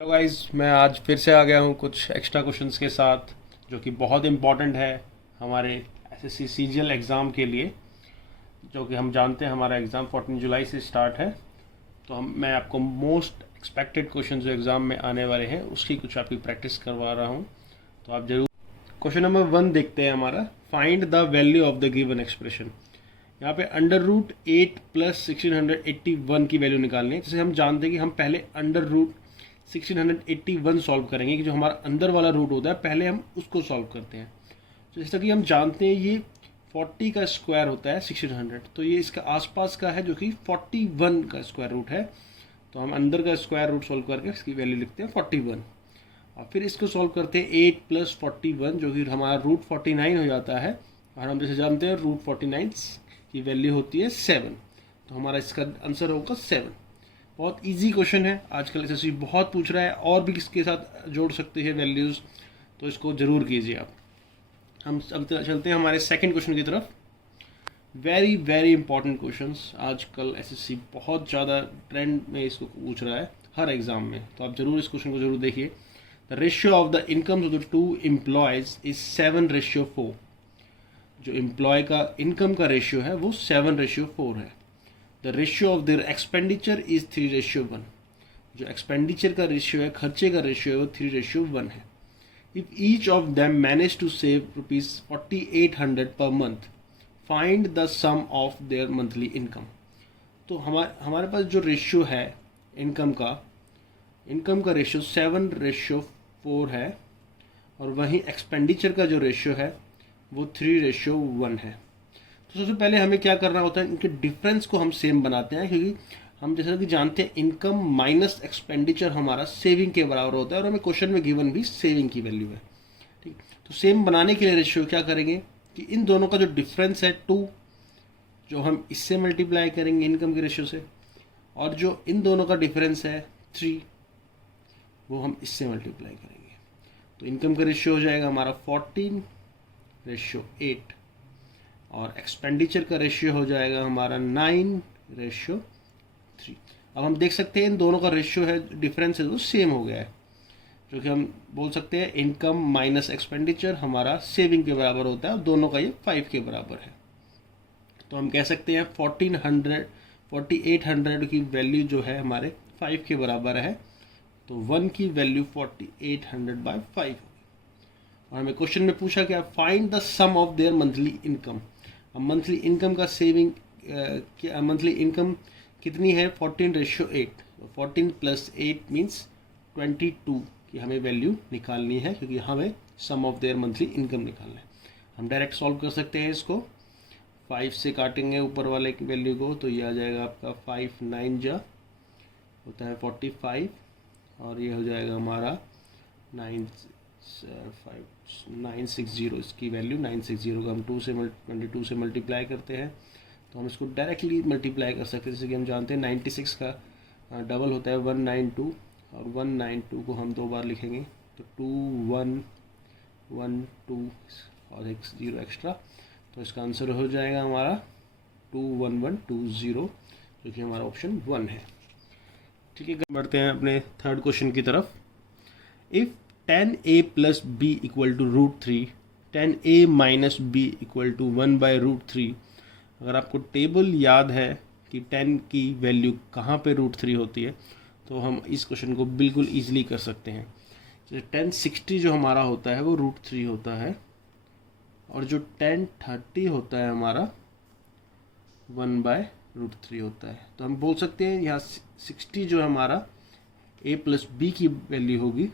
Hello guys, मैं आज फिर से आ गया हूँ कुछ एक्स्ट्रा क्वेश्चंस के साथ जो कि बहुत इम्पॉर्टेंट है हमारे एसएससी सीजीएल एग्ज़ाम के लिए। जो कि हम जानते हैं हमारा एग्ज़ाम 14 जुलाई से स्टार्ट है। तो मैं आपको मोस्ट एक्सपेक्टेड क्वेश्चन जो एग्ज़ाम में आने वाले हैं उसकी कुछ आपकी प्रैक्टिस करवा रहा हूँ। तो आप जरूर क्वेश्चन नंबर 1 देखते हैं हमारा। Find the value of the given expression. यहाँ पे अंडर रूट 8 प्लस 1681 की वैल्यू निकालनी है। जैसे हम जानते हैं कि हम पहले अंडर रूट 1681 सॉल्व करेंगे कि जो हमारा अंदर वाला रूट होता है पहले हम उसको सॉल्व करते हैं। तो जैसा कि हम जानते हैं ये 40 का स्क्वायर होता है 1600, तो ये इसका आसपास का है जो कि 41 का स्क्वायर रूट है। तो हम अंदर का स्क्वायर रूट सॉल्व करके इसकी वैल्यू लिखते हैं 41 और फिर इसको सॉल्व करते हैं 8 प्लस 41 जो कि हमारा रूट 49 हो जाता है। और हम जैसे जानते हैं रूट 49 की वैल्यू होती है 7, तो हमारा इसका आंसर होगा 7। बहुत इजी क्वेश्चन है, आजकल एसएससी बहुत पूछ रहा है और भी किसके साथ जोड़ सकते हैं वैल्यूज़, तो इसको ज़रूर कीजिए आप। हम अब चलते हैं हमारे सेकंड क्वेश्चन की तरफ। वेरी वेरी इंपॉर्टेंट क्वेश्चंस, आजकल एसएससी बहुत ज़्यादा ट्रेंड में इसको पूछ रहा है हर एग्ज़ाम में, तो आप ज़रूर इस क्वेश्चन को ज़रूर देखिए। The ratio of the income of the two employees is 7:4। जो एम्प्लॉय का इनकम का रेशियो है वो 7:4 है। The ratio of their expenditure is 3:1। जो एक्सपेंडिचर का रेशियो है, खर्चे का रेशियो है, वो 3:1 है। If each of them manage to save ₹4800 per month, find the sum of their monthly income. तो हमारे पास जो रेशियो है इनकम का रेशियो 7:4 है और वहीं एक्सपेंडिचर का जो रेशियो है वो 3:1 है। तो सबसे पहले हमें क्या करना होता है, इनके डिफरेंस को हम सेम बनाते हैं, क्योंकि हम जैसा कि जानते हैं इनकम माइनस एक्सपेंडिचर हमारा सेविंग के बराबर होता है और हमें क्वेश्चन में गिवन भी सेविंग की वैल्यू है। ठीक, तो सेम बनाने के लिए रेशियो क्या करेंगे कि इन दोनों का जो डिफरेंस है 2, जो हम इससे मल्टीप्लाई करेंगे इनकम के रेशियो से, और जो इन दोनों का डिफरेंस है 3, वो हम इससे मल्टीप्लाई करेंगे। तो इनकम का रेशियो हो जाएगा हमारा 14:8 और एक्सपेंडिचर का रेशियो हो जाएगा हमारा 9:3। अब हम देख सकते हैं इन दोनों का रेशियो है, डिफरेंस है वो सेम हो गया है, जो कि हम बोल सकते हैं इनकम माइनस एक्सपेंडिचर हमारा सेविंग के बराबर होता है और दोनों का ये 5 के बराबर है। तो हम कह सकते हैं 4800 की वैल्यू जो है हमारे 5 के बराबर है, तो 1 की वैल्यू 4800/5। और हमें क्वेश्चन में पूछा क्या, find the sum of their monthly income. अब मंथली इनकम का सेविंग मंथली इनकम कितनी है 14:8, 14 + 8 मीन्स 22 की हमें वैल्यू निकालनी है, क्योंकि हमें सम ऑफ देयर मंथली इनकम निकालना है। हम डायरेक्ट सॉल्व कर सकते हैं इसको, 5 से काटेंगे ऊपर वाले की वैल्यू को, तो ये आ जाएगा आपका 5 9 जा होता है 45 और ये हो जाएगा हमारा 960। इसकी वैल्यू 960 को हम 22 से मल्टीप्लाई करते हैं, तो हम इसको डायरेक्टली मल्टीप्लाई कर सकते हैं। जैसे कि हम जानते हैं 96 का डबल होता है 192 और 192 को हम 2 बार लिखेंगे, तो 2112 और एक 0 एक्स्ट्रा, तो इसका आंसर हो जाएगा हमारा 21120, जो कि हमारा ऑप्शन 1 है। ठीक है, बढ़ते हैं अपने थर्ड क्वेश्चन की तरफ। If 10a + b = √3, 10a - b = 1/√3। अगर आपको टेबल याद है कि 10 की वैल्यू कहाँ पे √3 होती है, तो हम इस क्वेश्चन को बिल्कुल ईजिली कर सकते हैं। जैसे 1060 जो हमारा होता है वो √3 होता है, और जो 1030 होता है हमारा 1/√3 होता है। तो हम बोल सकते हैं यहाँ 60 जो हमारा a + b की वैल्यू होगी,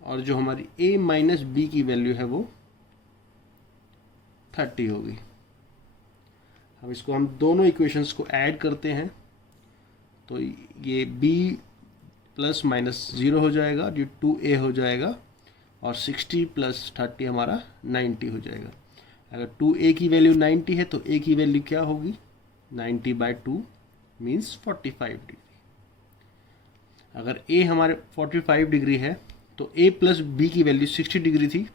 और जो हमारी a - b की वैल्यू है वो 30 होगी। अब इसको हम दोनों इक्वेशंस को ऐड करते हैं, तो ये b ± 0 हो जाएगा, जो 2a हो जाएगा, और 60 + 30 हमारा 90 हो जाएगा। अगर 2a की वैल्यू 90 है तो a की वैल्यू क्या होगी, 90/2 मीन्स 45 डिग्री। अगर a हमारे 45 डिग्री है तो a + b की वैल्यू 60 डिग्री थी,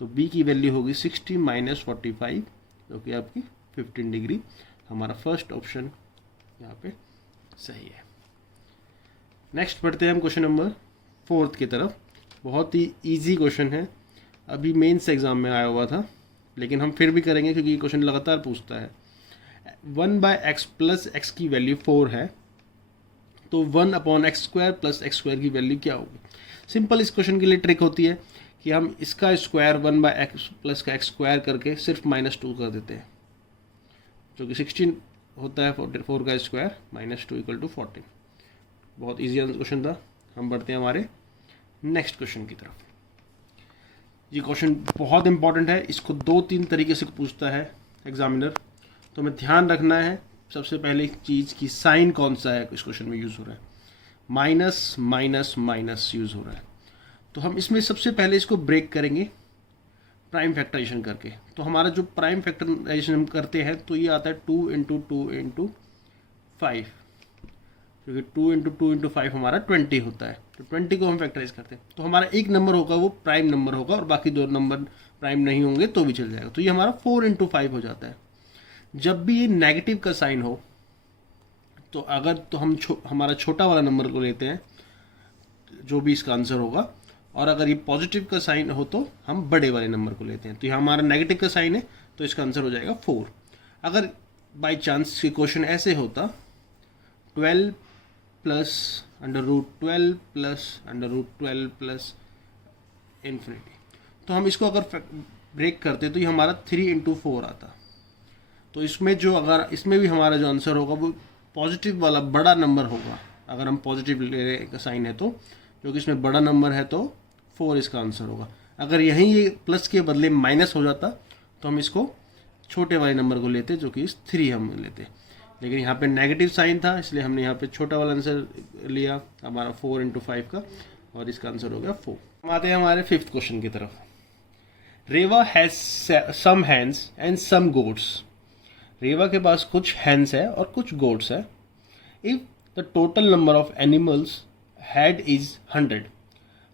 तो b की वैल्यू होगी 60 - 45, जो कि आपकी 15 डिग्री। हमारा फर्स्ट ऑप्शन यहाँ पे सही है। नेक्स्ट बढ़ते हैं हम क्वेश्चन नंबर 4 की तरफ। बहुत ही इजी क्वेश्चन है, अभी मेंस एग्जाम में आया हुआ था, लेकिन हम फिर भी करेंगे क्योंकि ये क्वेश्चन लगातार पूछता है। 1/x प्लस एक्स की वैल्यू 4 है, तो 1/x² प्लस x² की वैल्यू क्या होगी। सिंपल इस क्वेश्चन के लिए ट्रिक होती है कि हम इसका स्क्वायर 1/x प्लस का x² करके सिर्फ -2 कर देते हैं, जो कि 16 होता है। 4 का स्क्वायर -2 = 14। बहुत ईजी क्वेश्चन था। हम बढ़ते हैं हमारे नेक्स्ट क्वेश्चन की तरफ। ये क्वेश्चन बहुत इंपॉर्टेंट है, इसको 2-3 तरीके से पूछता है एग्जामिनर, तो हमें ध्यान रखना है सबसे पहले चीज़ की साइन कौन सा है इस क्वेश्चन में यूज़ हो रहा है। माइनस माइनस माइनस यूज़ हो रहा है, तो हम इसमें सबसे पहले इसको ब्रेक करेंगे प्राइम फैक्टराइजेशन करके। तो हमारा जो प्राइम फैक्टराइजेशन हम करते हैं तो ये आता है 2 × 2 × 5, क्योंकि 2 × 2 × 5 हमारा 20 होता है। तो 20 को हम फैक्टराइज करते हैं तो हमारा एक नंबर होगा वो प्राइम नंबर होगा, और बाकी 2 नंबर प्राइम नहीं होंगे तो भी चल जाएगा। तो ये हमारा 4 × 5 हो जाता है। जब भी ये नेगेटिव का साइन हो तो अगर तो हम हमारा छोटा वाला नंबर को लेते हैं जो भी इसका आंसर होगा, और अगर ये पॉजिटिव का साइन हो तो हम बड़े वाले नंबर को लेते हैं। तो ये हमारा नेगेटिव का साइन है तो इसका आंसर हो जाएगा 4। अगर बाई चांस ये क्वेश्चन ऐसे होता 12 प्लस √12 प्लस √12 प्लस इन्फिनिटी, तो हम इसको अगर ब्रेक करते तो ये हमारा 3 × 4 आता। तो इसमें जो अगर इसमें भी हमारा जो आंसर होगा वो पॉजिटिव वाला बड़ा नंबर होगा। अगर हम पॉजिटिव ले का साइन है तो, जो कि इसमें बड़ा नंबर है, तो 4 इसका आंसर होगा। अगर यहीं ये प्लस के बदले माइनस हो जाता तो हम इसको छोटे वाले नंबर को लेते, जो कि 3 हम लेते। लेकिन यहाँ पे नेगेटिव साइन था इसलिए हमने यहाँ पे छोटा वाला आंसर लिया हमारा 4 × 5 का, और इसका आंसर हो गया 4। हम आते हैं हमारे 5th क्वेश्चन की तरफ। Reva has some hands and some goats. Reva के पास कुछ हैंड्स है और कुछ गोट्स है। If the total number of animals head is 100।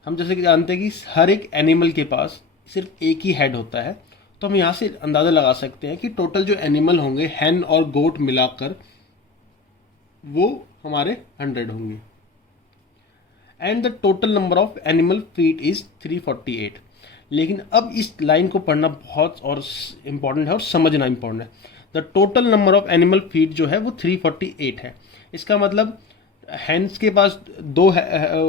हम जैसे कि जानते हैं कि हर एक एनिमल के पास सिर्फ एक ही हेड होता है, तो हम यहाँ से अंदाज़ा लगा सकते हैं कि टोटल जो एनिमल होंगे हैन और गोट मिलाकर वो हमारे 100 होंगे। And the total number of animal feet is 348। लेकिन अब इस लाइन को पढ़ना बहुत और इम्पॉर्टेंट है और समझना इम्पॉर्टेंट है। The total number of animal feet जो है वो 348 है। इसका मतलब हैंड्स के पास 2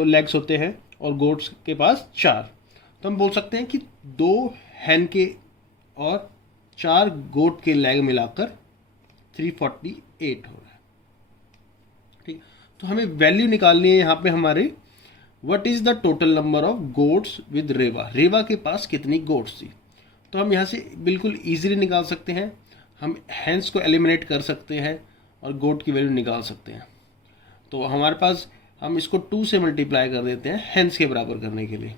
लेग्स होते हैं और गोट्स के पास 4। तो हम बोल सकते हैं कि 2 हैन के और 4 गोट के लेग मिलाकर 348 हो रहा है। ठीक, तो हमें वैल्यू निकालनी है यहाँ पे हमारे, what is the total number of goats with Reva. Reva के पास कितनी गोट्स थी, तो हम यहाँ से बिल्कुल ईजिली निकाल सकते हैं। हम हैंड्स को एलिमिनेट कर सकते हैं और गोट की वैल्यू निकाल सकते हैं। तो हमारे पास हम इसको 2 से मल्टीप्लाई कर देते हैं हैंड्स के बराबर करने के लिए।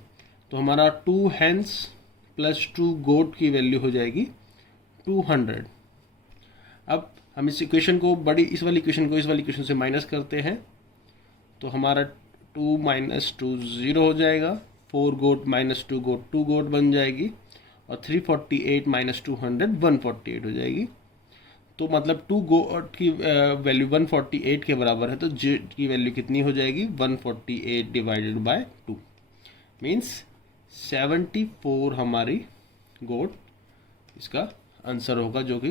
तो हमारा 2 हैंड्स प्लस 2 गोट की वैल्यू हो जाएगी 200। अब हम इस इक्वेशन को इस वाली इक्वेशन से माइनस करते हैं, तो हमारा 2 - 2 0 हो जाएगा। 4 गोट - 2 गोट 2 गोट बन जाएगी, और 348 - 200 148 हो जाएगी। तो मतलब 2 गोट की वैल्यू 148 के बराबर है, तो जी की वैल्यू कितनी हो जाएगी 148 / 2 मीन्स 74 हमारी गोट इसका आंसर होगा, जो कि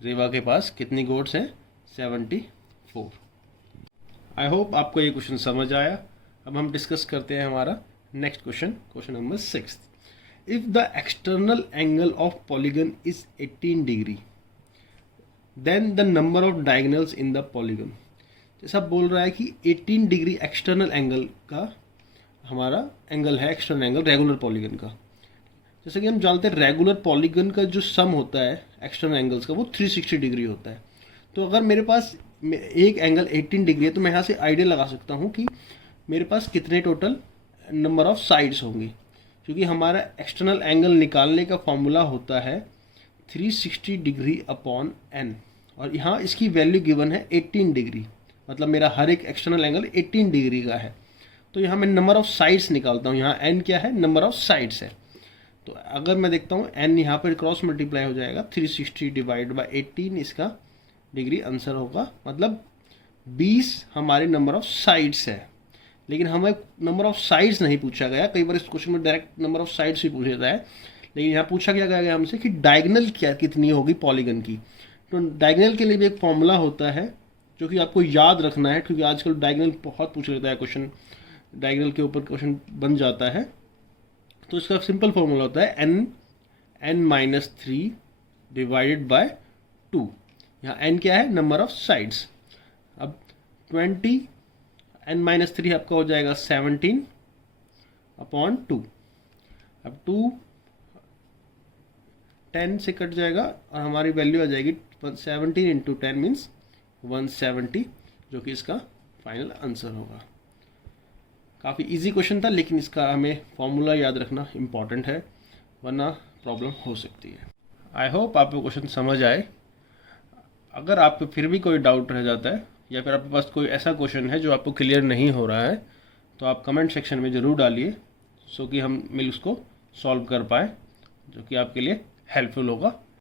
रेवा के पास कितनी गोट्स हैं 74। आई होप आपको ये क्वेश्चन समझ आया। अब हम डिस्कस करते हैं हमारा next question number 6। If the external angle of polygon is 18 degree then the number of diagonals in the polygon. जैसा बोल रहा है कि 18 डिग्री एक्सटर्नल एंगल का हमारा एंगल है, एक्सटर्नल एंगल रेगुलर पॉलीगन का। जैसे कि हम जानते हैं रेगुलर पॉलीगन का जो सम होता है एक्सटर्नल एंगल्स का वो 360 डिग्री होता है। तो अगर मेरे पास एक एंगल 18 डिग्री है तो मैं यहाँ से आइडिया लगा सकता हूँ कि मेरे पास कितने टोटल नंबर ऑफ साइड्स होंगे, क्योंकि हमारा एक्सटर्नल एंगल निकालने का फॉर्मूला होता है 360 डिग्री अपॉन n, और यहाँ इसकी वैल्यू गिवन है 18 डिग्री। मतलब मेरा हर एक एक्सटर्नल एंगल 18 डिग्री का है। तो यहाँ मैं नंबर ऑफ साइड्स निकालता हूँ। यहाँ n क्या है, नंबर ऑफ साइड्स है। तो अगर मैं देखता हूँ n यहाँ पर क्रॉस मल्टीप्लाई हो जाएगा 360 / 18 इसका डिग्री आंसर होगा। मतलब 20 हमारे नंबर ऑफ साइड्स है। लेकिन हमें नंबर ऑफ साइड्स नहीं पूछा गया। कई बार इस क्वेश्चन में डायरेक्ट नंबर ऑफ साइड्स ही पूछ लेता है, लेकिन यहाँ पूछा क्या गया हमसे कि डायगनल क्या कितनी होगी पॉलीगन की। तो डायगनल के लिए भी एक फॉर्मूला होता है जो कि आपको याद रखना है, क्योंकि आजकल डायगनल बहुत पूछ लेता है क्वेश्चन, डायगनल के ऊपर क्वेश्चन बन जाता है। तो इसका सिंपल फॉर्मूला होता है n-3 डिवाइडेड बाय 2। यहाँ n क्या है, नंबर ऑफ साइड्स। अब 20 n-3 आपका हो जाएगा 17/2। अब 2 10 से कट जाएगा और हमारी वैल्यू आ जाएगी 17 × 10 मीन्स 170, जो कि इसका फाइनल आंसर होगा। काफ़ी इजी क्वेश्चन था, लेकिन इसका हमें फॉर्मूला याद रखना इम्पॉर्टेंट है, वरना प्रॉब्लम हो सकती है। आई होप आपको क्वेश्चन समझ आए। अगर आपको फिर भी कोई डाउट रह जाता है या फिर आपके पास कोई ऐसा क्वेश्चन है जो आपको क्लियर नहीं हो रहा है, तो आप कमेंट सेक्शन में ज़रूर डालिए, सो कि हम मिल उसको सॉल्व कर पाए, जो कि आपके लिए हेल्पफुल होगा।